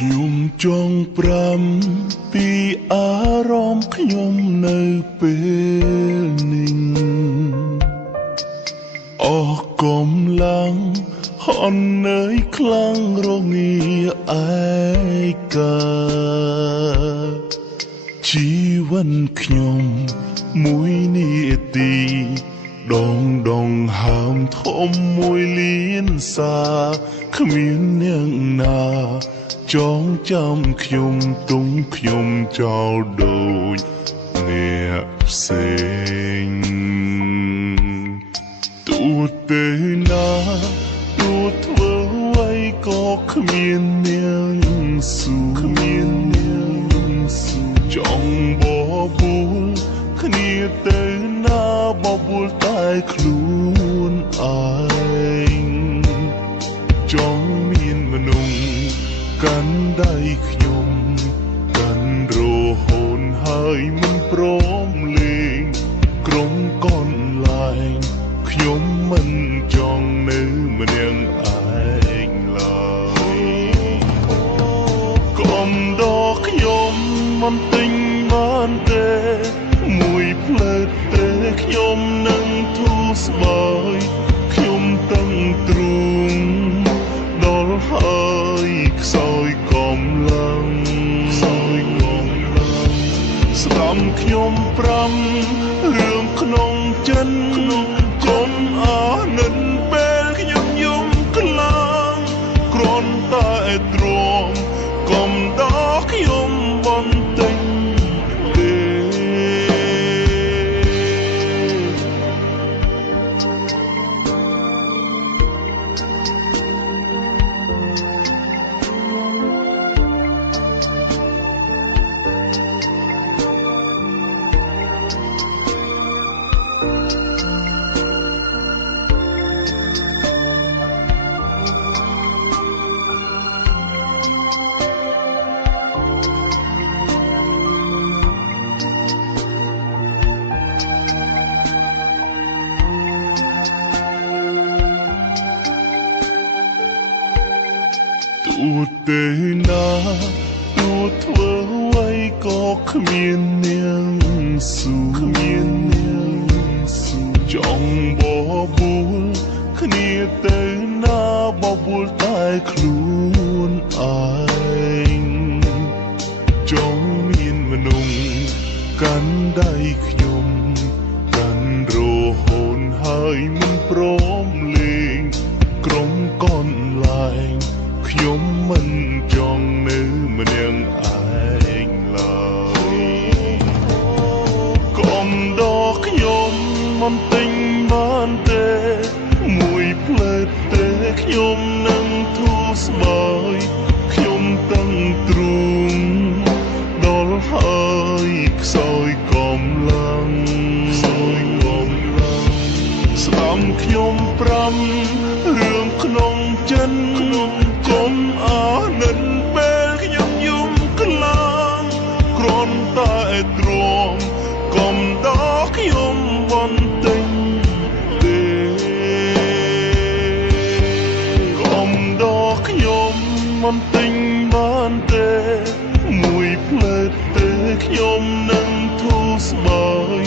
ខ្ញុំចង់ប្រាំពីអារម្មណ៍ខ្ញុំនៅពេលនេះអស់កម្លាំងហន់នើយខ្លាំងរងាឯកាជីវិតខ្ញុំមួយនាទីដងហើមធំមួយលៀនសាគ្មានអ្នកណាចងចាំខ្ញុំទុំខ្ញុំចោលដូចអ្នកផ្សេងទូទៅណាទូធ្វើអ្វីក៏គ្មានអ្នកស៊ូចង់បបួលគ្នាទៅណាបបួលតែខ្លួនឯងចង់មានមនុស្សកាន់ដៃខ្ញុំកាន់រហូតហើយមិនព្រមលេងក្រុមកូនឡាយខ្ញុំមិនចង់នៅម្នាក់ឯងឡើយកុំដកខ្ញុំមិនទិញបានទេមួយផ្លែទេខ្ញុំនឹងធូរស្បើយខ្ញុំតឹងទ្រូងដល់ហើយខ្សោយកម្លាំងស្ដាំខ្ញុំប្រាំរឿងក្នុងចិនកុំអាណិនពេលខ្ញុំយំខ្លាំងគ្រាន់តែទ្រាំកុំដកខ្ញុំបន្តិចទូទៅណាទូធ្វើអ្វីក៏គ្មានអ្នកស៊ូចង់បបួលគ្នាទៅណាបបួលតែខ្លួនឯងចង់មានមនុស្សកាន់ដៃខ្ញុំកាន់រហូតហើយមិនព្រមលេងក្រុមកូនឡាយខ្ញុំមិនចង់នៅម្នាក់ឯងឡើយកុំដកខ្ញុំមិនទិញបានទេមួយផ្លែទេខ្ញុំនឹងធូរស្បើយខ្ញុំតឹងទ្រូងដល់ហើយខ្សោយកម្លាំងស្ដាំខ្ញុំប្រាំរឿងក្នុងចិនកុំអាណិនពេលខ្ញុំយំខ្លាំងគ្រាន់តែទ្រាំកុំដកខ្ញុំបន្តិចទេកុំដកខ្ញុំមិនទិញបានទេមួយផ្លែទេខ្ញុំនឹងធូរស្បើយ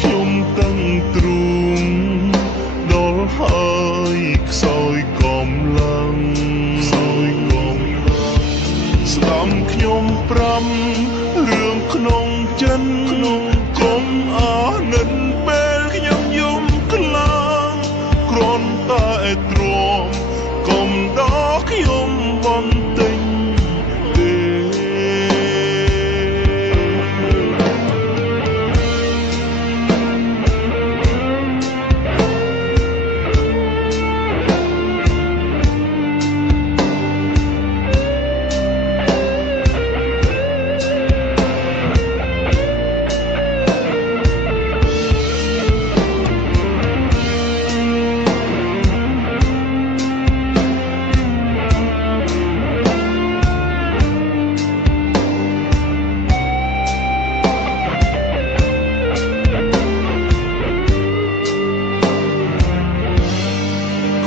ខ្ញុំតឹងទ្រូងដល់ហើយខ្សោយកម្លាំងស្ដាំខ្ញុំប្រាំរឿងក្នុងចិនកុំអាណិនពេលខ្ញុំយំខ្លាំងគ្រាន់តែទ្រាំកុំដកខ្ញុំបន្តិចទេ ។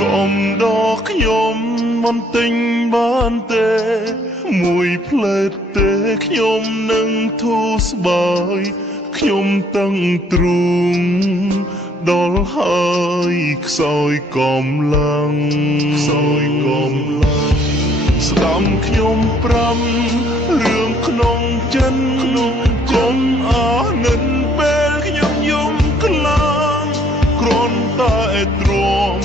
កុំដកខ្ញុំមិនទិញបានទេមួយផ្លែទេខ្ញុំនឹងធូរស្បើយខ្ញុំតឹងទ្រូងដល់ហើយខ្សោយកំឡាំងស្ដាំខ្ញុំប្រាំរឿងក្នុងចិនកុំអស់និនពេលខ្ញុំយំខ្លាំងគ្រាន់តែទ្រាំ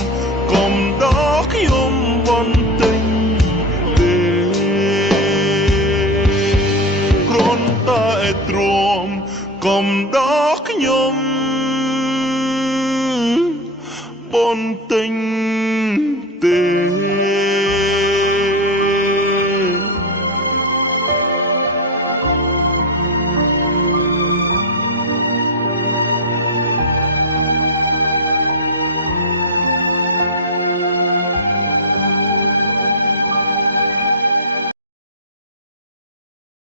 កុំដកខ្ញុំបន្តិចទេគ្រាន់តែទ្រាំកុំដកខ្ញុំបន្តិច